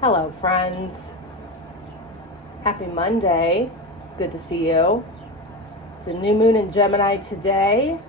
Hello, friends. Happy Monday. It's good to see you. It's a new moon in Gemini today.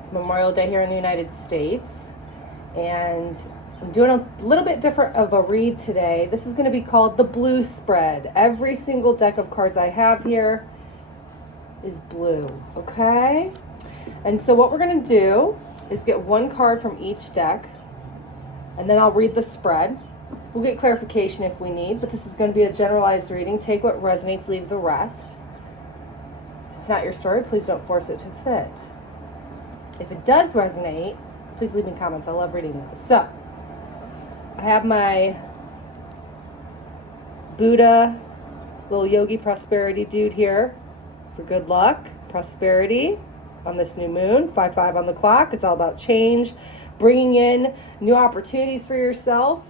It's Memorial Day here in the United States. And I'm doing a little bit different of a read today. This is going to be called the blue spread. Every single deck of cards I have here is blue, okay? And so what we're going to do is get one card from each deck, and then I'll read the spread. We'll get clarification if we need, but this is going to be a generalized reading. Take what resonates, leave the rest. If it's not your story, please don't force it to fit. If it does resonate, please leave me comments. I love reading those. So, I have my Buddha, little yogi prosperity dude here for good luck, prosperity on this new moon, 5-5 on the clock. It's all about change, bringing in new opportunities for yourself.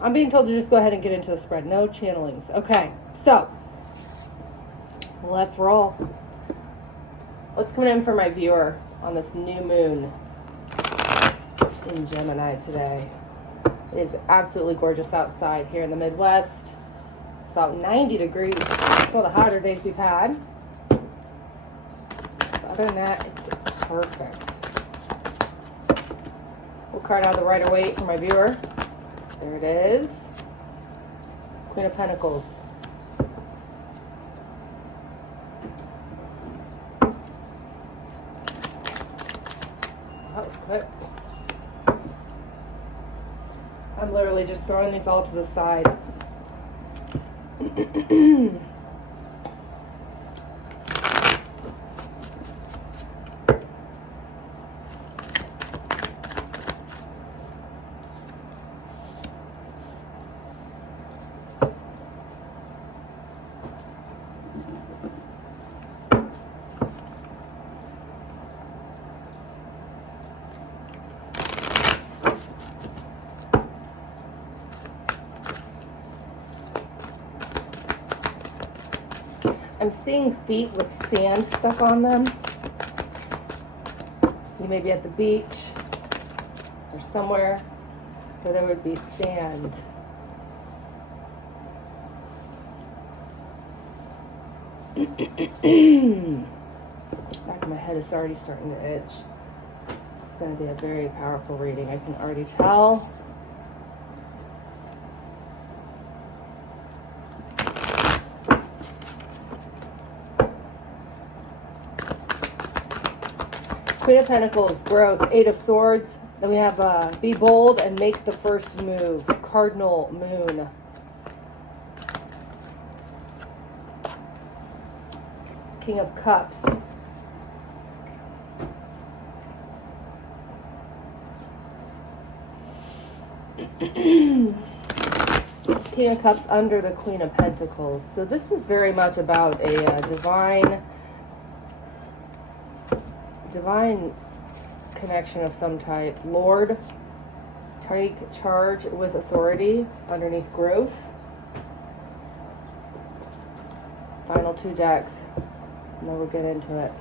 I'm being told to just go ahead and get into the spread. No channelings. Okay, so let's roll. What's coming in for my viewer on this new moon in Gemini today? It is absolutely gorgeous outside here in the Midwest. It's about 90 degrees. It's one of the hotter days we've had. But other than that, it's perfect. We'll card out the Rider-Waite for my viewer. There it is. Queen of Pentacles. That was quick. I'm literally just throwing these all to the side. I'm seeing feet with sand stuck on them. You may be at the beach or somewhere where there would be sand. Back of my head is already starting to itch. This is going to be a very powerful reading, I can already tell. Queen of Pentacles, growth, Eight of Swords. Then we have be bold and make the first move, Cardinal Moon. King of Cups. King of Cups under the Queen of Pentacles. So this is very much about a divine connection of some type. Lord, take charge with authority underneath growth. Final two decks, and then we'll get into it.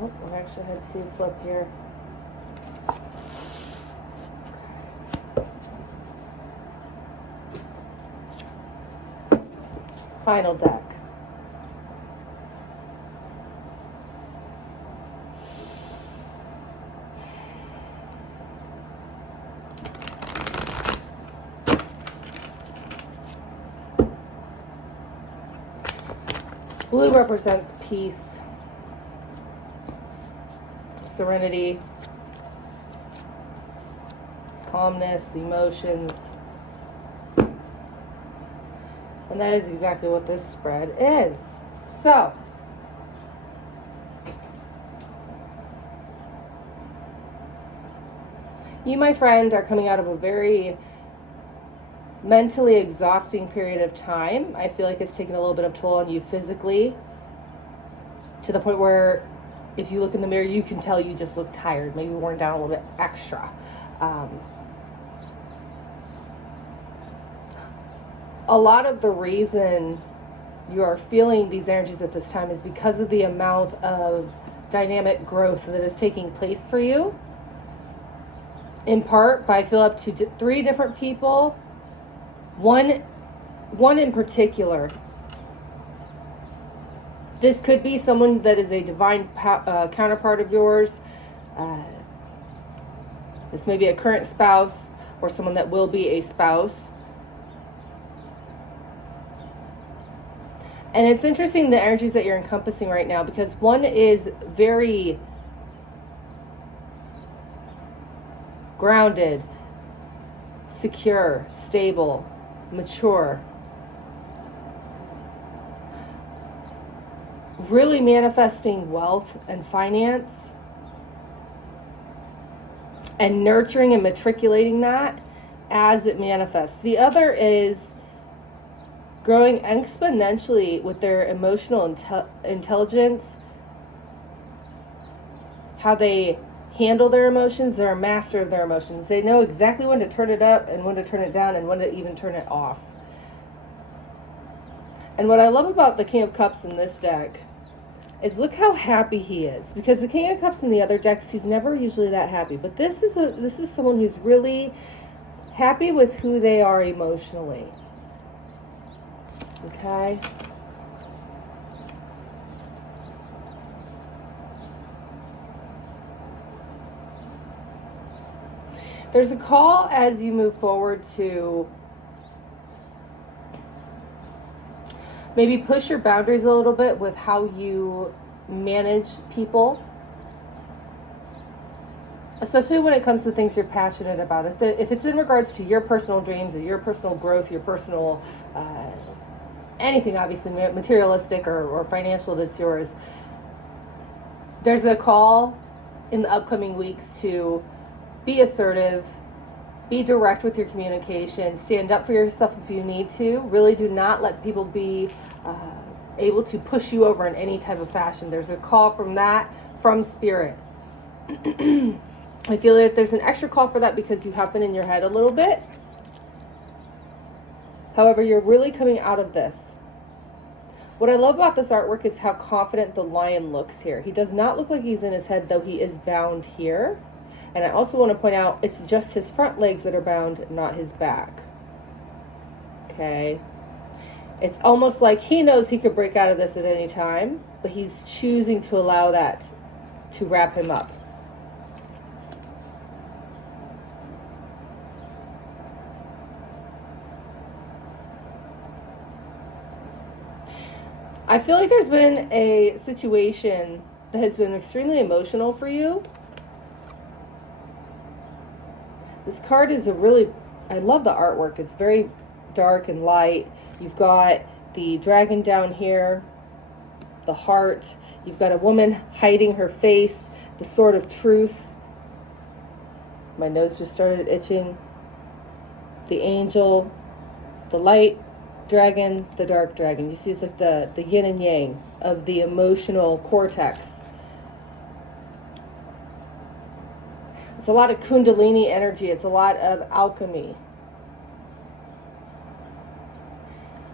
Oh, I actually had two flip here. Final deck. Blue represents peace, serenity, calmness, emotions. And that is exactly what this spread is. So, you, my friend, are coming out of a very mentally exhausting period of time. I feel like it's taken a little bit of toll on you physically, to the point where if you look in the mirror, you can tell you just look tired, maybe worn down a little bit extra. A lot of the reason you are feeling these energies at this time is because of the amount of dynamic growth that is taking place for you. In part by, I feel, up to 3 different people. One in particular. This could be someone that is a divine counterpart of yours. This may be a current spouse or someone that will be a spouse. And it's interesting the energies that you're encompassing right now, because one is very grounded, secure, stable, mature. Really manifesting wealth and finance and nurturing and matriculating that as it manifests. The other is growing exponentially with their emotional intelligence, how they handle their emotions. They're a master of their emotions. They know exactly when to turn it up and when to turn it down and when to even turn it off. And what I love about the King of Cups in this deck is look how happy he is. Because the King of Cups in the other decks, he's never usually that happy. But this is someone who's really happy with who they are emotionally. Okay? There's a call as you move forward to maybe push your boundaries a little bit with how you manage people, especially when it comes to things you're passionate about. If it's in regards to your personal dreams or your personal growth, your personal anything, obviously materialistic or financial that's yours, there's a call in the upcoming weeks to be assertive, be direct with your communication, stand up for yourself if you need to. Really do not let people be able to push you over in any type of fashion. There's a call from Spirit. I feel like there's an extra call for that because you have been in your head a little bit. However, you're really coming out of this. What I love about this artwork is how confident the lion looks here. He does not look like he's in his head, though he is bound here. And I also want to point out, it's just his front legs that are bound, not his back. Okay? It's almost like he knows he could break out of this at any time, but he's choosing to allow that to wrap him up. I feel like there's been a situation that has been extremely emotional for you. This card is I love the artwork. It's very dark and light. You've got the dragon down here, the heart. You've got a woman hiding her face, the sword of truth. My nose just started itching. The angel, the light dragon, the dark dragon. You see, it's like the yin and yang of the emotional cortex. It's a lot of kundalini energy. It's a lot of alchemy.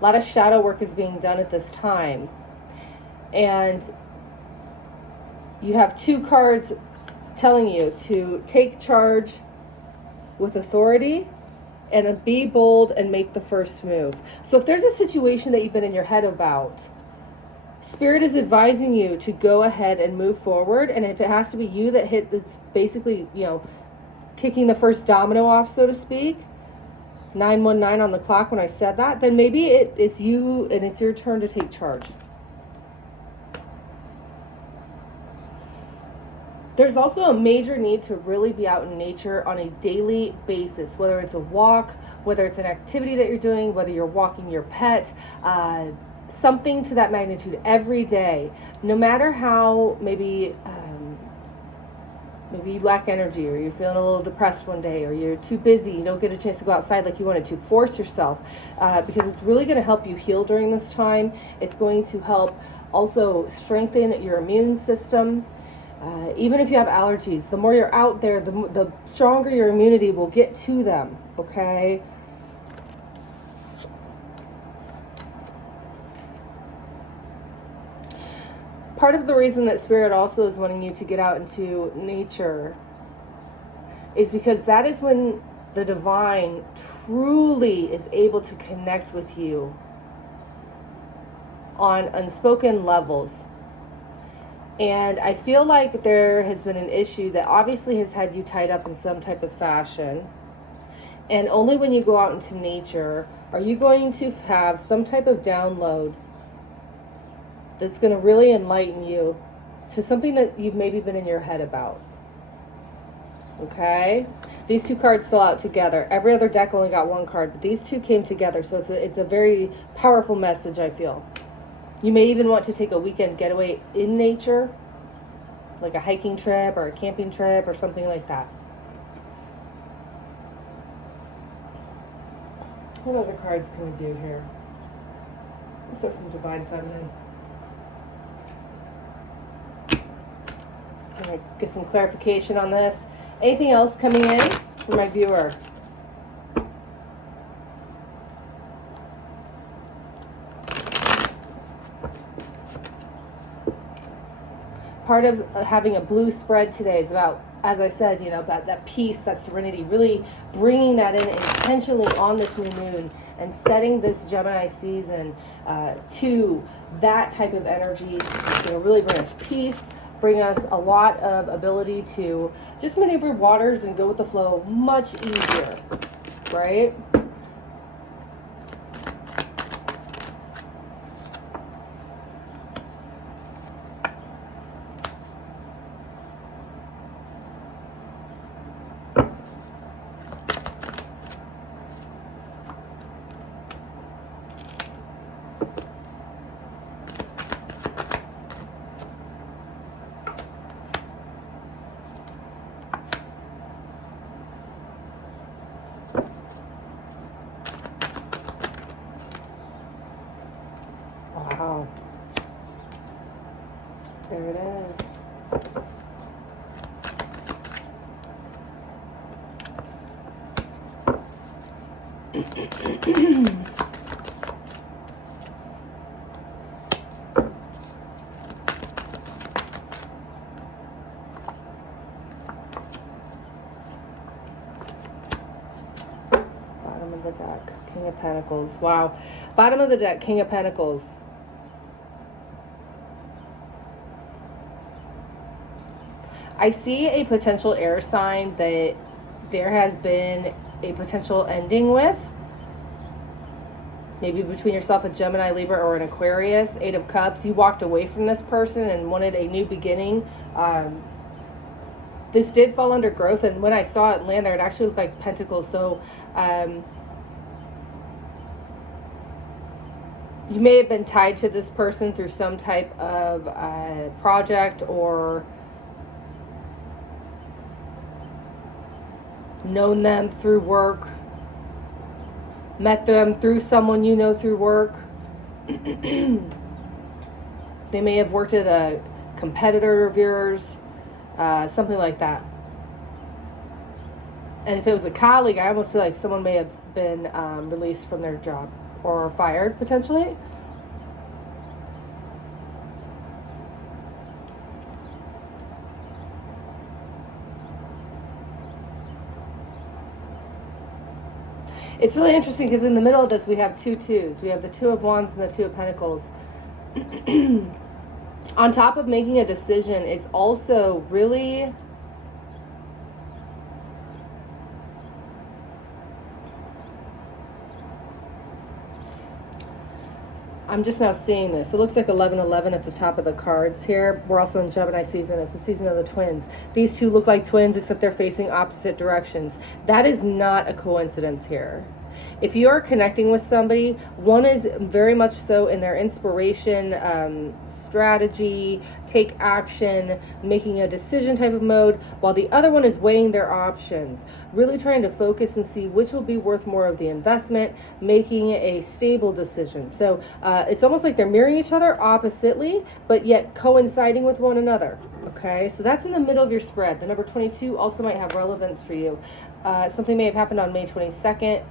A lot of shadow work is being done at this time. And you have 2 cards telling you to take charge with authority and be bold and make the first move. So if there's a situation that you've been in your head about, Spirit is advising you to go ahead and move forward. And if it has to be you that that's basically, kicking the first domino off, so to speak, 919 on the clock when I said that, then maybe it's you and it's your turn to take charge. There's also a major need to really be out in nature on a daily basis, whether it's a walk, whether it's an activity that you're doing, whether you're walking your pet, something to that magnitude every day. No matter how maybe you lack energy, or you're feeling a little depressed one day, or you're too busy, you don't get a chance to go outside like you wanted to, force yourself, because it's really going to help you heal during this time. It's going to help also strengthen your immune system. Even if you have allergies, the more you're out there, the stronger your immunity will get to them, okay? Part of the reason that Spirit also is wanting you to get out into nature is because that is when the divine truly is able to connect with you on unspoken levels. And I feel like there has been an issue that obviously has had you tied up in some type of fashion. And only when you go out into nature are you going to have some type of download that's going to really enlighten you to something that you've maybe been in your head about. Okay? These two cards fell out together. Every other deck only got one card, but these two came together. So it's a very powerful message, I feel. You may even want to take a weekend getaway in nature, like a hiking trip or a camping trip or something like that. What other cards can we do here? Let's have some Divine Feminine. I'm going to get some clarification on this. Anything else coming in for my viewer? Part of having a blue spread today is about, as I said, about that peace, that serenity, really bringing that in intentionally on this new moon and setting this Gemini season to that type of energy. It's going to really bring us peace, bring us a lot of ability to just maneuver waters and go with the flow much easier, right? Wow. There it is. Bottom of the deck, King of Pentacles. Wow. Bottom of the deck, King of Pentacles. I see a potential air sign that there has been a potential ending with. Maybe between yourself, a Gemini, Libra, or an Aquarius. 8 of Cups. You walked away from this person and wanted a new beginning. This did fall under growth, and when I saw it land there, it actually looked like Pentacles. So you may have been tied to this person through some type of project, or known them through work, met them through someone you know through work. They may have worked at a competitor of yours, something like that. And if it was a colleague, I almost feel like someone may have been released from their job or fired potentially. It's really interesting because in the middle of this we have 2 twos. We have the 2 of Wands and the 2 of Pentacles. On top of making a decision, it's also really I'm just now seeing this. It looks like 1111 at the top of the cards here. We're also in Gemini season. It's the season of the twins. These two look like twins, except they're facing opposite directions. That is not a coincidence here. If you are connecting with somebody, one is very much so in their inspiration, strategy, take action, making a decision type of mode, while the other one is weighing their options, really trying to focus and see which will be worth more of the investment, making a stable decision. So it's almost like they're mirroring each other oppositely, but yet coinciding with one another. Okay, so that's in the middle of your spread. The number 22 also might have relevance for you. Something may have happened on May 22nd,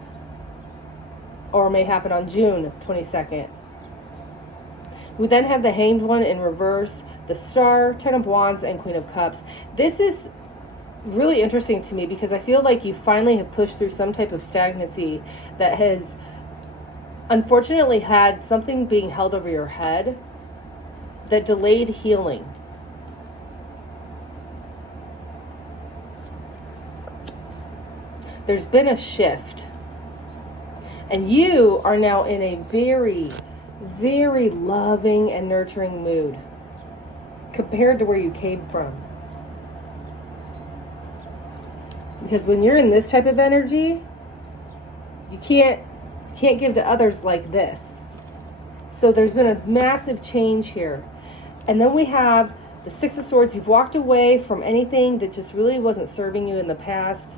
or may happen on June 22nd. We then have the Hanged One in reverse, the Star, Ten of Wands, and Queen of Cups. This is really interesting to me because I feel like you finally have pushed through some type of stagnancy that has unfortunately had something being held over your head that delayed healing. There's been a shift. And you are now in a very, very loving and nurturing mood compared to where you came from. Because when you're in this type of energy, you can't give to others like this. So there's been a massive change here. And then we have the Six of Swords. You've walked away from anything that just really wasn't serving you in the past.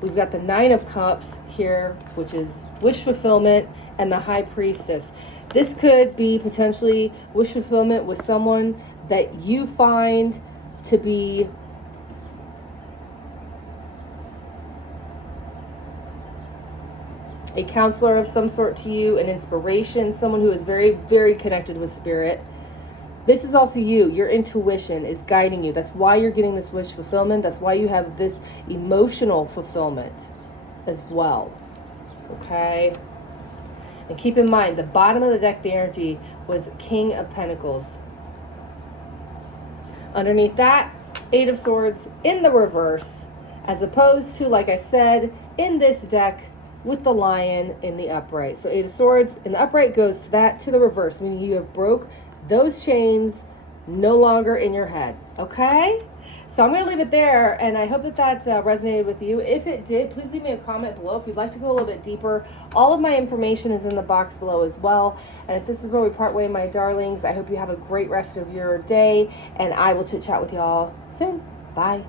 We've got the Nine of Cups here, which is wish fulfillment, and the High Priestess. This could be potentially wish fulfillment with someone that you find to be a counselor of some sort to you, an inspiration, someone who is very, very connected with spirit. This is also you. Your intuition is guiding you. That's why you're getting this wish fulfillment. That's why you have this emotional fulfillment as well. Okay? And keep in mind, the bottom of the deck, the energy, was King of Pentacles. Underneath that, Eight of Swords in the reverse, as opposed to, like I said, in this deck, with the Lion in the upright. So Eight of Swords in the upright goes to that, to the reverse, meaning you have broke those chains, no longer in your head. Okay? So I'm going to leave it there, and I hope that resonated with you. If it did, please leave me a comment below if you'd like to go a little bit deeper. All of my information is in the box below as well. And if this is where we part way, my darlings, I hope you have a great rest of your day, and I will chit chat with y'all soon. Bye.